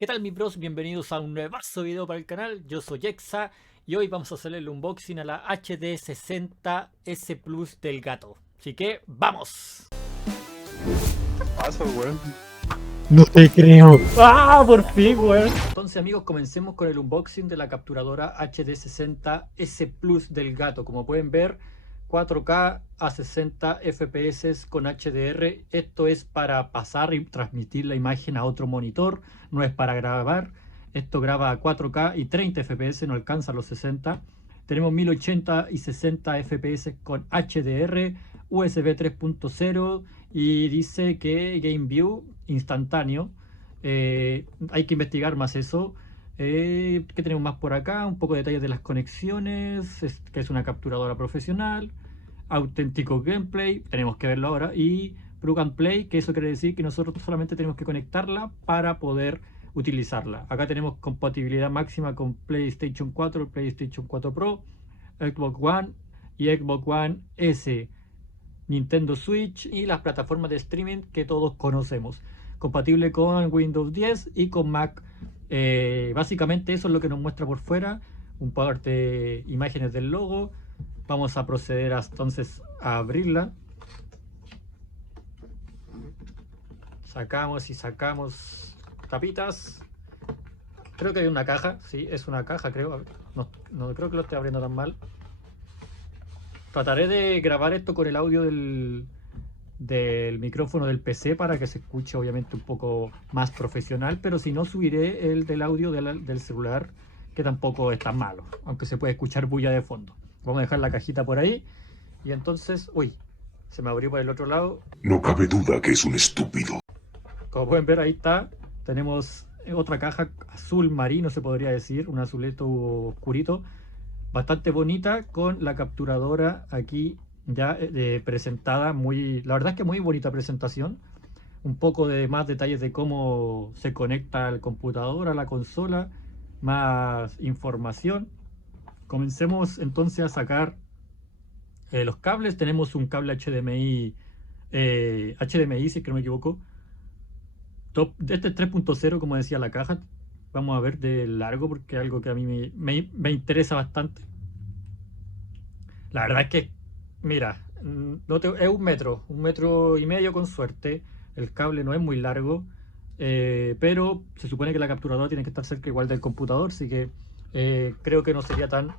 ¿Qué tal mis bros? Bienvenidos a un nuevazo video para el canal, yo soy Exa y hoy vamos a hacer el unboxing a la HD60S Plus del gato. Así que ¡vamos! Paso, weón. No te creo. ¡Ah! Por fin, weón. Entonces amigos, comencemos con el unboxing de la capturadora HD60S Plus del gato. Como pueden ver, 4K a 60 FPS con HDR. Esto es para pasar y transmitir la imagen a otro monitor, no es para grabar. Esto graba a 4K y 30 FPS, no alcanza los 60. Tenemos 1080 y 60 FPS con HDR, USB 3.0 y dice que Game View instantáneo. Hay que investigar más eso. ¿Qué tenemos más por acá? Un poco de detalles de las conexiones, que es una capturadora profesional, auténtico gameplay, tenemos que verlo ahora, y plug and play, que eso quiere decir que nosotros solamente tenemos que conectarla para poder utilizarla. Acá tenemos compatibilidad máxima con PlayStation 4, PlayStation 4 Pro, Xbox One y Xbox One S, Nintendo Switch y las plataformas de streaming que todos conocemos. Compatible con Windows 10 y con Mac. Básicamente eso es lo que nos muestra por fuera. Un par de imágenes del logo. Vamos a proceder entonces a abrirla. Sacamos y sacamos tapitas. Creo que hay una caja. Sí, es una caja, creo. No creo que lo esté abriendo tan mal. Trataré de grabar esto con el audio del micrófono del PC para que se escuche obviamente un poco más profesional, pero si no, subiré el del audio del celular, que tampoco es tan malo, aunque se puede escuchar bulla de fondo. Vamos a dejar la cajita por ahí y entonces, uy, se me abrió por el otro lado. No cabe duda que es un estúpido. Como pueden ver, ahí está. Tenemos otra caja azul marino, se podría decir, un azuleto oscurito, bastante bonita, con la capturadora aquí ya presentada. La verdad es que muy bonita presentación. Un poco de más detalles de cómo se conecta el computador a la consola, más información. Comencemos entonces a sacar los cables. Tenemos un cable HDMI, si es que no me equivoco. Este es 3.0, como decía la caja. Vamos a ver de largo porque es algo que a mí me interesa bastante. La verdad es que, mira, es un metro y medio con suerte. El cable no es muy largo, pero se supone que la capturadora tiene que estar cerca igual del computador, así que creo que no sería tan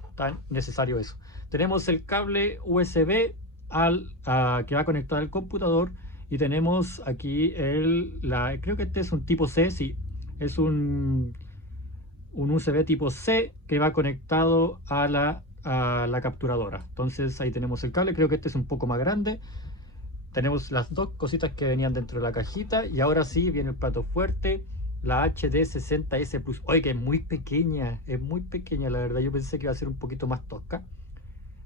necesario eso. Tenemos el cable USB que va conectado al computador, y tenemos aquí creo que este es un tipo C, sí, es un USB tipo C que va conectado a la capturadora. Entonces ahí tenemos el cable. Creo que este es un poco más grande. Tenemos las dos cositas que venían dentro de la cajita, y ahora sí viene el plato fuerte, la HD60S Plus. Oye, que es muy pequeña la verdad. Yo pensé que iba a ser un poquito más tosca,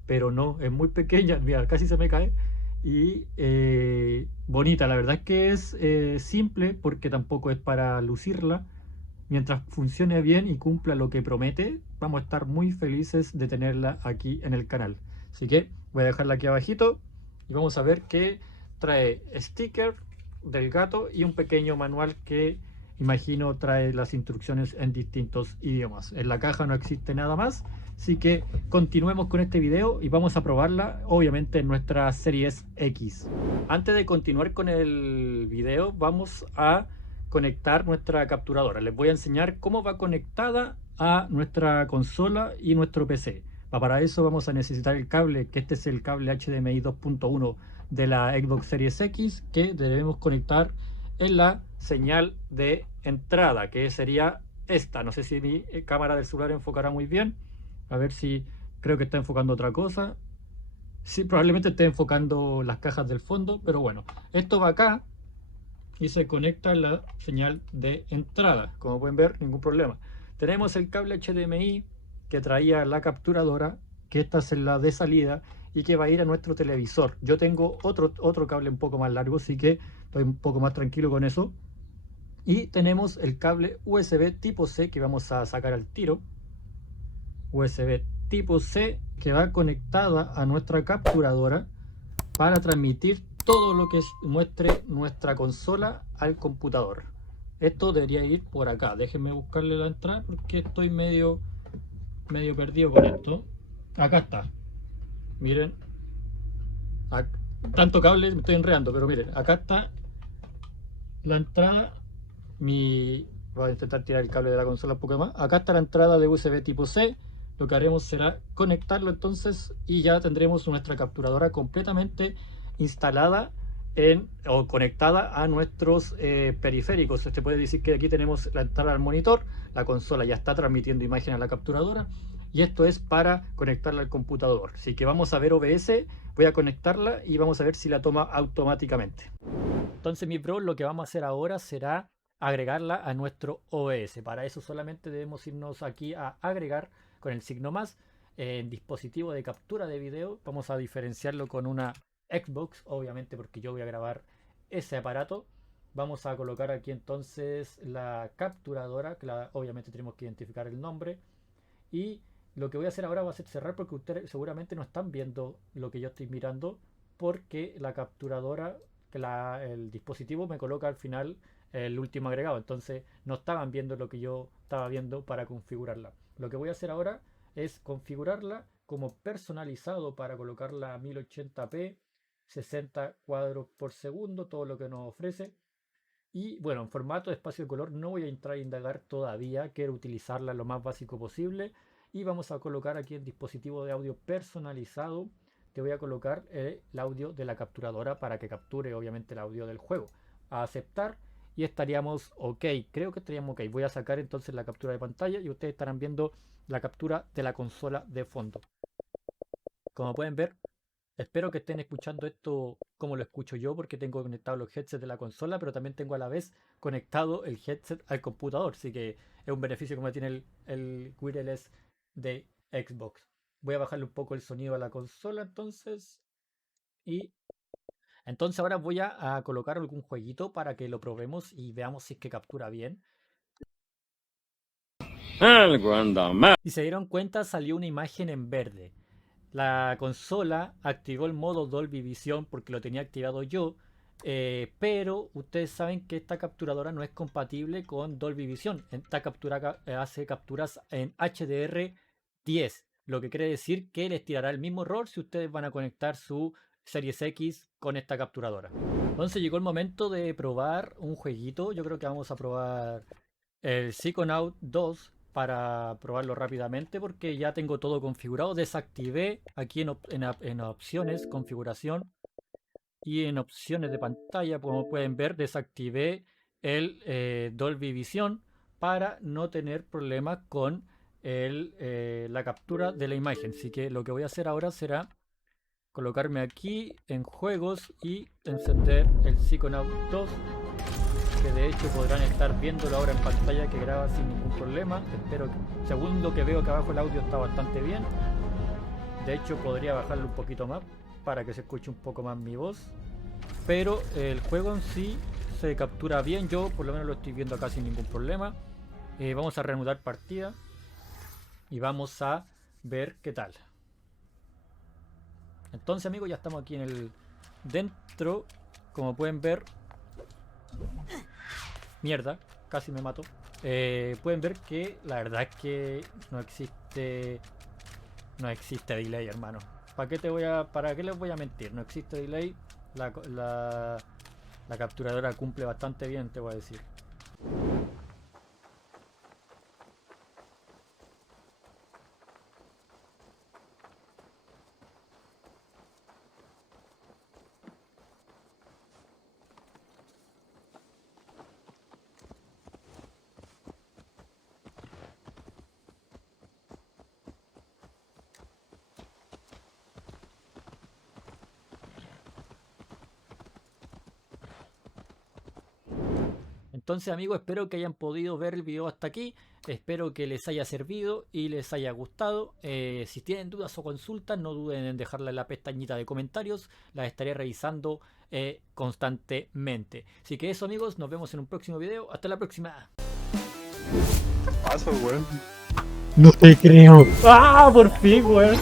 pero no, es muy pequeña. Mira, casi se me cae. Y bonita, la verdad es que es simple, porque tampoco es para lucirla. Mientras funcione bien y cumpla lo que promete, vamos a estar muy felices de tenerla aquí en el canal. Así que voy a dejarla aquí abajito y vamos a ver que trae sticker del gato y un pequeño manual que imagino trae las instrucciones en distintos idiomas. En la caja no existe nada más, así que continuemos con este video y vamos a probarla, obviamente, en nuestra Series X. Antes de continuar con el video, vamos a conectar nuestra capturadora. Les voy a enseñar cómo va conectada a nuestra consola y nuestro PC. Para eso vamos a necesitar el cable, que este es el cable HDMI 2.1 de la Xbox Series X, que debemos conectar en la señal de entrada, que sería esta. No sé si mi cámara del celular enfocará muy bien. A ver si, creo que está enfocando otra cosa. Sí, probablemente esté enfocando las cajas del fondo, pero bueno, esto va acá y se conecta la señal de entrada. Como pueden ver, ningún problema. Tenemos el cable HDMI que traía la capturadora, que esta es la de salida y que va a ir a nuestro televisor. Yo tengo otro cable un poco más largo, así que estoy un poco más tranquilo con eso. Y tenemos el cable USB tipo C que vamos a sacar al tiro. USB tipo C que va conectada a nuestra capturadora para transmitir todo lo que muestre nuestra consola al computador. Esto debería ir por acá. Déjenme buscarle la entrada porque estoy medio perdido con esto. Acá está. Miren. Tanto cable me estoy enredando, pero miren, acá está la entrada. Voy a intentar tirar el cable de la consola un poco más. Acá está la entrada de USB tipo C. Lo que haremos será conectarlo entonces y ya tendremos nuestra capturadora completamente instalada o conectada a nuestros periféricos. Se puede decir que aquí tenemos la entrada al monitor, la consola ya está transmitiendo imagen a la capturadora y esto es para conectarla al computador. Así que vamos a ver OBS, voy a conectarla y vamos a ver si la toma automáticamente. Entonces, mi bro, lo que vamos a hacer ahora será agregarla a nuestro OBS. Para eso solamente debemos irnos aquí a agregar con el signo más en dispositivo de captura de video. Vamos a diferenciarlo con una Xbox, obviamente porque yo voy a grabar ese aparato. Vamos a colocar aquí entonces la capturadora, que obviamente tenemos que identificar el nombre. Y lo que voy a hacer ahora va a ser cerrar porque ustedes seguramente no están viendo lo que yo estoy mirando, porque la capturadora, el dispositivo me coloca al final el último agregado, entonces no estaban viendo lo que yo estaba viendo para configurarla. Lo que voy a hacer ahora es configurarla como personalizado para colocarla a 1080p, 60 cuadros por segundo, todo lo que nos ofrece. Y bueno, en formato de espacio de color no voy a entrar a indagar todavía, quiero utilizarla lo más básico posible. Y vamos a colocar aquí el dispositivo de audio personalizado. Te voy a colocar el audio de la capturadora para que capture obviamente el audio del juego. A aceptar y estaríamos ok, creo que estaríamos ok. Voy a sacar entonces la captura de pantalla y ustedes estarán viendo la captura de la consola de fondo. Como pueden ver, espero que estén escuchando esto como lo escucho yo, porque tengo conectados los headsets de la consola, pero también tengo a la vez conectado el headset al computador, así que es un beneficio como tiene el wireless de Xbox. Voy a bajarle un poco el sonido a la consola entonces. Y entonces ahora voy a colocar algún jueguito para que lo probemos y veamos si es que captura bien. Si se dieron cuenta, salió una imagen en verde. La consola activó el modo Dolby Vision porque lo tenía activado yo, pero ustedes saben que esta capturadora no es compatible con Dolby Vision. Esta captura hace capturas en HDR10, lo que quiere decir que les tirará el mismo error si ustedes van a conectar su Series X con esta capturadora. Entonces llegó el momento de probar un jueguito. Yo creo que vamos a probar el Psychonaut 2 para probarlo rápidamente porque ya tengo todo configurado. Desactivé aquí en opciones, configuración y en opciones de pantalla, como pueden ver, desactivé el Dolby Vision para no tener problemas con la captura de la imagen. Así que lo que voy a hacer ahora será colocarme aquí en juegos y encender el Psychonaut 2, que de hecho podrán estar viéndolo ahora en pantalla, que graba sin ningún problema. Espero que, según lo que veo acá abajo, el audio está bastante bien. De hecho podría bajarlo un poquito más para que se escuche un poco más mi voz, pero el juego en sí se captura bien. Yo por lo menos lo estoy viendo acá sin ningún problema. Vamos a reanudar partida y vamos a ver qué tal. Entonces, amigos, ya estamos aquí dentro. Como pueden ver, mierda, casi me mato. Pueden ver que la verdad es que no existe delay, hermano. ¿Para qué les voy a mentir? No existe delay. La capturadora cumple bastante bien, te voy a decir. Entonces, amigos, espero que hayan podido ver el video hasta aquí. Espero que les haya servido y les haya gustado. Si tienen dudas o consultas, no duden en dejarla en la pestañita de comentarios. Las estaré revisando constantemente. Así que eso, amigos, nos vemos en un próximo video. Hasta la próxima. Paso, weón. No te creo. ¡Ah, por fin, weón!